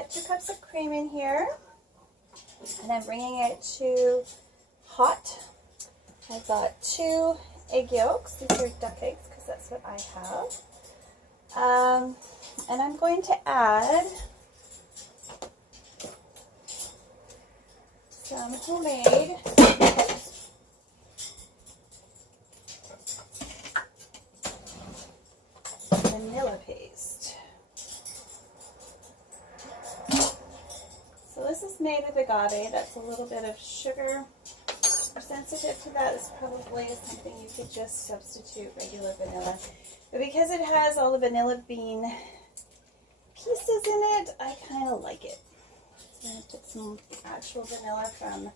got 2 cups of cream in here, and I'm bringing it to hot. I've got 2 egg yolks. These are duck eggs because that's what I have. And I'm going to add some homemade vanilla paste. So this is made with agave. That's a little bit of sugar. If you're sensitive to that, it's probably something you could just substitute regular vanilla. But because it has all the vanilla bean pieces in it, I kind of like it. So I'm going to put some actual vanilla from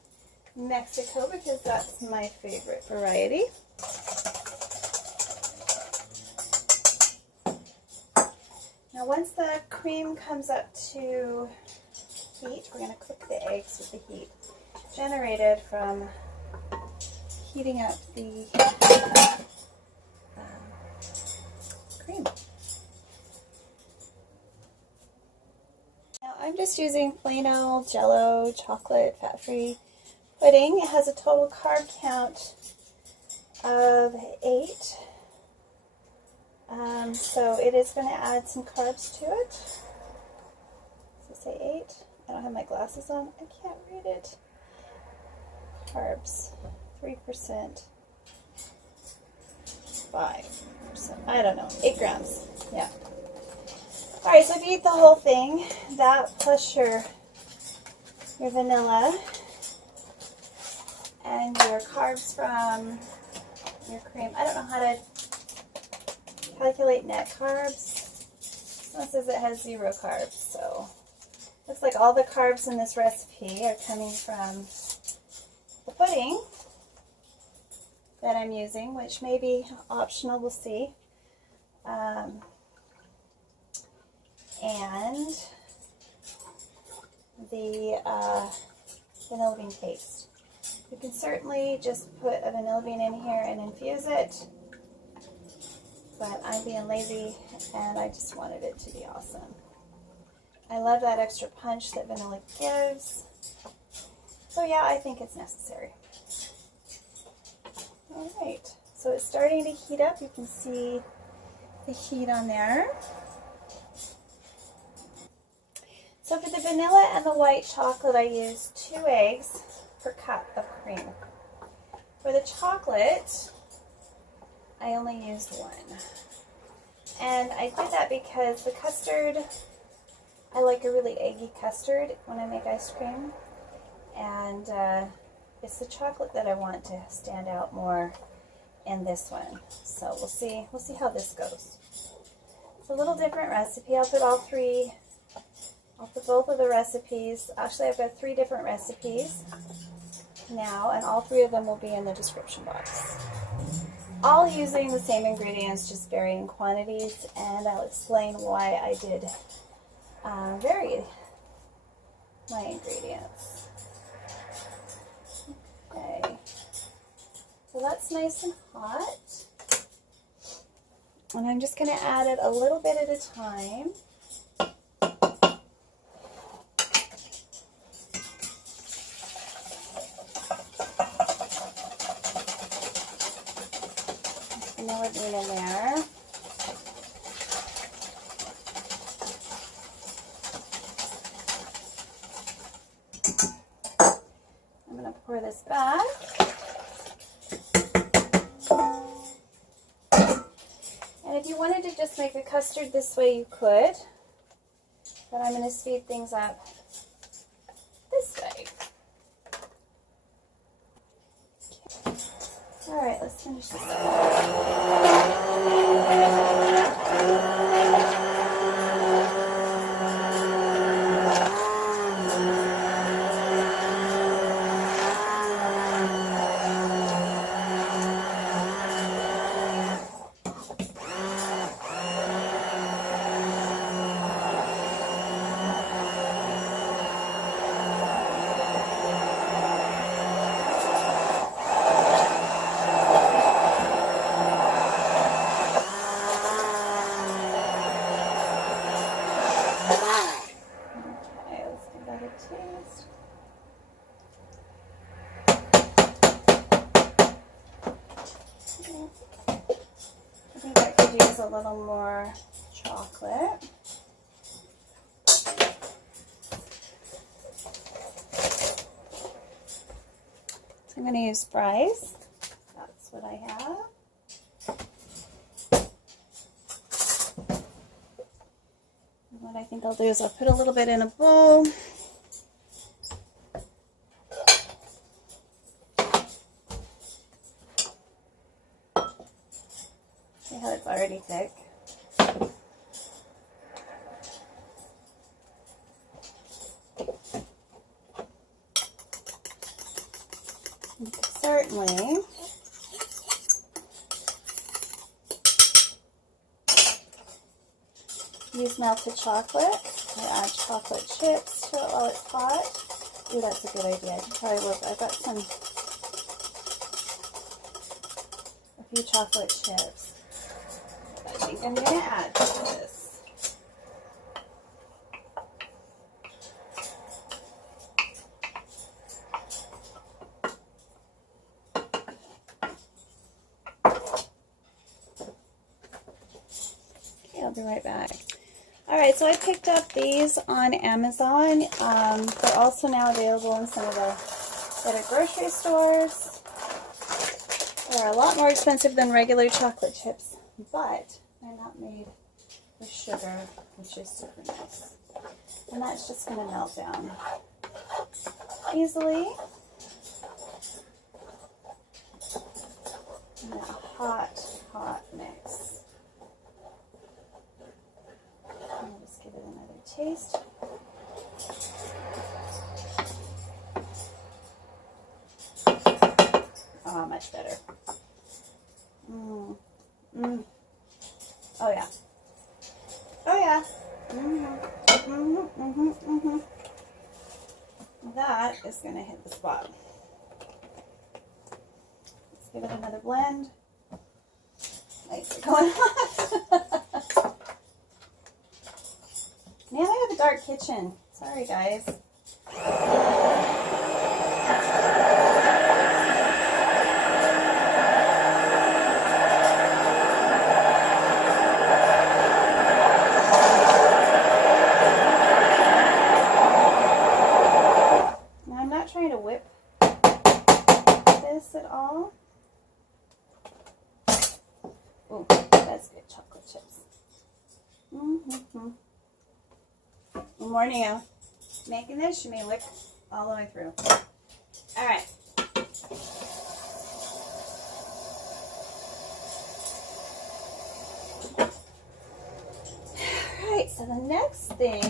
Mexico because that's my favorite variety. Now once the cream comes up to heat, we're going to cook the eggs with the heat generated from heating up the cream. Now I'm just using plain old Jell-O chocolate fat-free pudding. It has a total carb count of 8. So it is going to add some carbs to it. Does it say 8? I don't have my glasses on. I can't read it. Carbs, 3%, 5%. I don't know. 8 grams. Yeah. All right. So if you eat the whole thing, that plus your vanilla and your carbs from your cream. I don't know how to calculate net carbs. It says it has 0 carbs, so looks like all the carbs in this recipe are coming from the pudding that I'm using, which may be optional, we'll see. And the vanilla bean paste. You can certainly just put a vanilla bean in here and infuse it, but I'm being lazy and I just wanted it to be awesome. I love that extra punch that vanilla gives. So yeah, I think it's necessary. All right, so it's starting to heat up. You can see the heat on there. So for the vanilla and the white chocolate, I use 2 eggs per cup of cream. For the chocolate, I only used 1. And I did that because the custard, I like a really eggy custard when I make ice cream. And it's the chocolate that I want to stand out more in this one. So we'll see how this goes. It's a little different recipe. I'll put both of the recipes. Actually, I've got 3 different recipes now, and all 3 of them will be in the description box. All using the same ingredients, just varying quantities, and I'll explain why I did vary my ingredients. Okay, so that's nice and hot, and I'm just going to add it a little bit at a time. Vanilla bean in there. I'm going to pour this back. And if you wanted to just make the custard this way, you could. But I'm going to speed things up this way. Okay. All right, let's finish this up. use a little more chocolate. So I'm going to use fries. That's what I have. And what I think I'll do is I'll put a little bit in a bowl. See how it's already thick? You could certainly use melted chocolate or add chocolate chips to it while it's hot. Ooh, that's a good idea. I can probably look. I've got a few chocolate chips that I think I'm going to add to this. I'll be right back. Alright, so I picked up these on Amazon. They're also now available in some of the better grocery stores. They're a lot more expensive than regular chocolate chips, but they're not made with sugar, which is super nice. And that's just going to melt down easily. And that hot mix. I'll just give it another taste. Oh, much better. Oh yeah. Oh yeah. That is going to hit the spot. Let's give it another blend. Lights are going on. Man, I have a dark kitchen. Sorry, guys. Now, I'm not trying to whip this at all. Oh, that's good. Chocolate chips. One more now. Making this, you may whip all the way through. All right. All right. So the next thing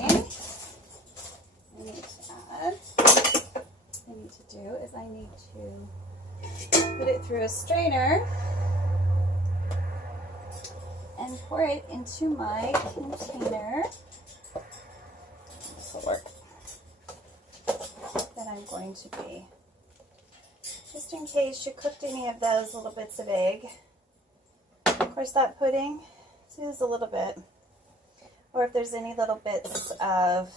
I need to do is I need to put it through a strainer and pour it into my container. This will work. That I'm going to be, just in case you cooked any of those little bits of egg. Of course, that pudding is a little bit, or if there's any little bits of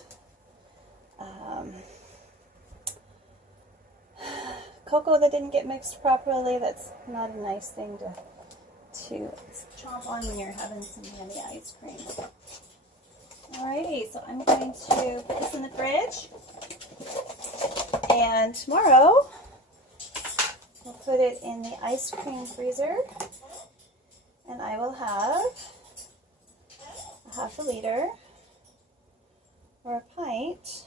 cocoa that didn't get mixed properly, that's not a nice thing to chomp on when you're having some yummy ice cream. Alrighty, so I'm going to put this in the fridge, and tomorrow we'll put it in the ice cream freezer, and I will have a half a liter or a pint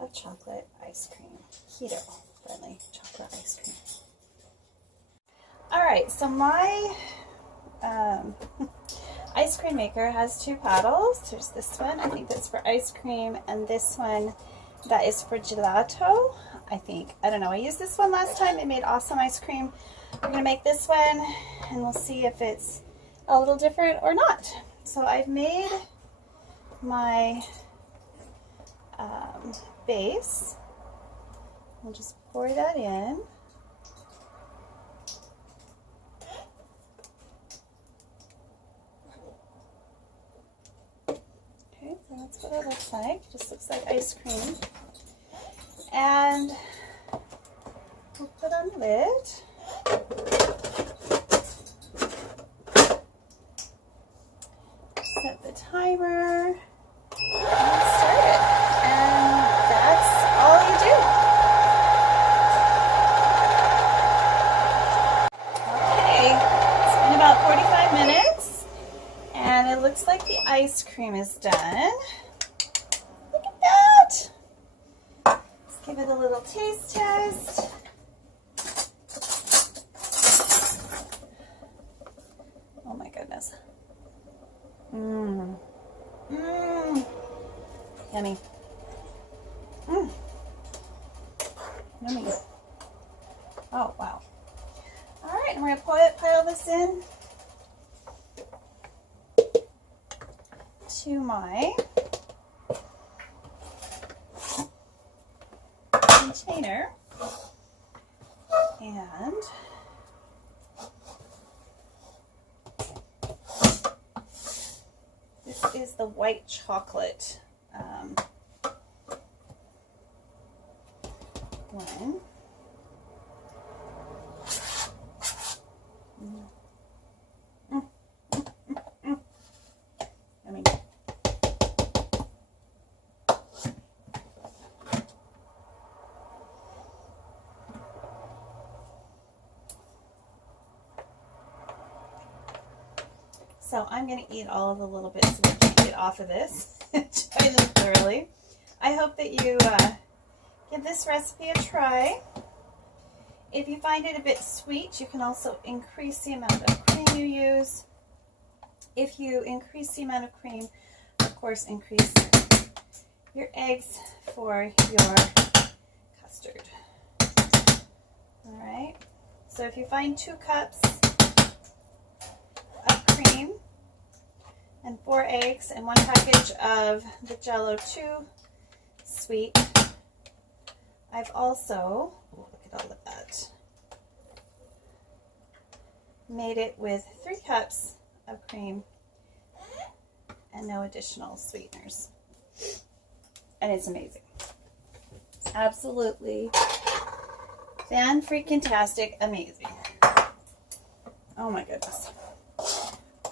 of chocolate ice cream, keto friendly chocolate ice cream. Alright, so my ice cream maker has two paddles. There's this one, I think that's for ice cream, and this one that is for gelato, I think. I don't know, I used this one last time. It made awesome ice cream. We're going to make this one, and we'll see if it's a little different or not. So I've made my base. I'll just pour that in. Okay, so that's what it looks like. Just looks like ice cream. And we'll put on the lid. timer. Let's start it. And that's all you do. Okay, it's been about 45 minutes. And it looks like the ice cream is done. Look at that. Let's give it a little taste test. Oh my goodness. Mmm. Mmm. Yummy. Mmm. Yummy. Oh, wow. All right, and we're going to pile this in to my container. And this is the white chocolate one. Yummy. So I'm going to eat all of the little bits so we can get off of this. Enjoy them thoroughly. I hope that you give this recipe a try. If you find it a bit sweet, you can also increase the amount of cream you use. If you increase the amount of cream, of course, increase your eggs for your custard. All right. So if you find 2 cups of cream and 4 eggs and 1 package of the Jell-O 2 sweet, I've also, look at all of that, made it with 3 cups of cream and no additional sweeteners. And it's amazing. Absolutely fan-freaking-tastic amazing. Oh my goodness.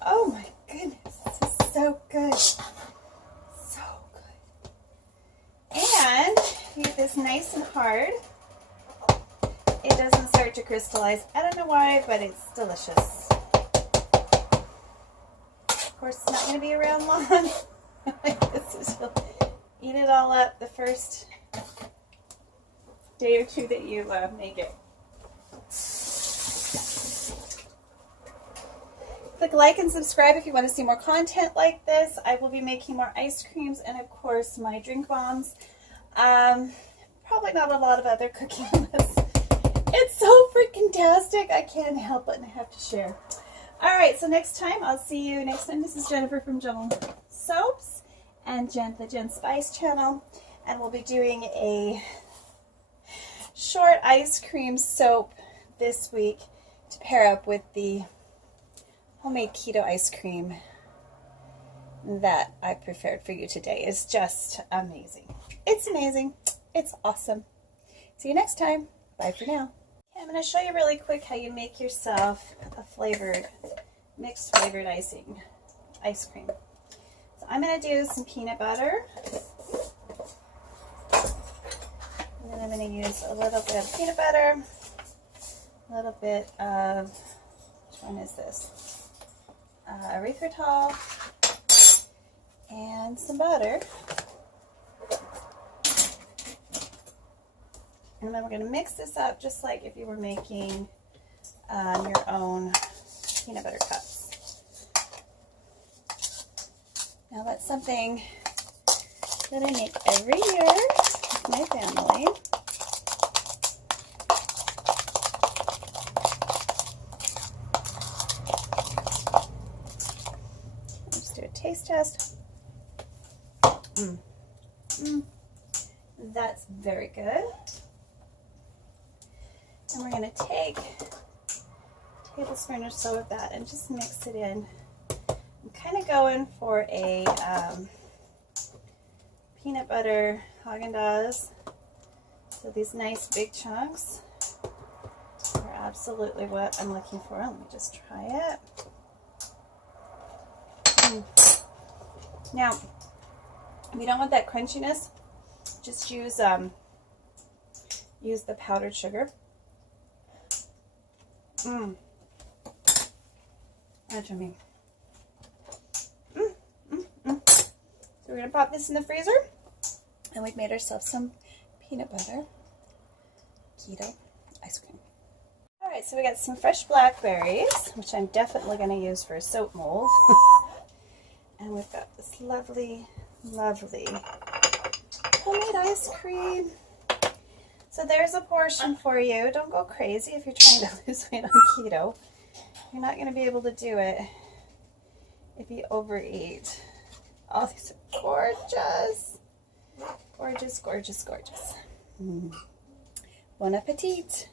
Oh my goodness. This is so good. So good. And you get this nice and hard. It doesn't start to crystallize. I don't know why, but it's delicious. Of course, it's not going to be around long. This is, you'll eat it all up the first day or 2 that you make it. Click like and subscribe if you want to see more content like this. I will be making more ice creams and, of course, my drink bombs. Probably not a lot of other cooking lists. It's so freaking tastic. I can't help it and I have to share. All right, so next time, I'll see you next time. This is Jennifer from Gentle Soaps and the Jen Spice channel. And we'll be doing a short ice cream soap this week to pair up with the homemade keto ice cream that I prepared for you today. It's just amazing. It's amazing. It's awesome. See you next time. Bye for now. Okay, I'm going to show you really quick how you make yourself a mixed flavored ice cream. So I'm going to do some peanut butter. And then I'm going to use a little bit of peanut butter, a little bit of, which one is this? Erythritol, and some butter. And then we're going to mix this up just like if you were making your own peanut butter cups. Now that's something that I make every year with my family. Let's do a taste test. That's very good. And we're going to take a tablespoon or so of that and just mix it in. I'm kind of going for a peanut butter Haagen-Dazs. So these nice big chunks are absolutely what I'm looking for. Let me just try it. Now, if you don't want that crunchiness, just use the powdered sugar. That's yummy. So we're gonna pop this in the freezer, and we've made ourselves some peanut butter keto ice cream. All right, so we got some fresh blackberries, which I'm definitely gonna use for a soap mold. And we've got this lovely, lovely homemade ice cream. So there's a portion for you. Don't go crazy if you're trying to lose weight on keto. You're not going to be able to do it if you overeat. Oh, these are gorgeous. Gorgeous, gorgeous, gorgeous. Bon appetit.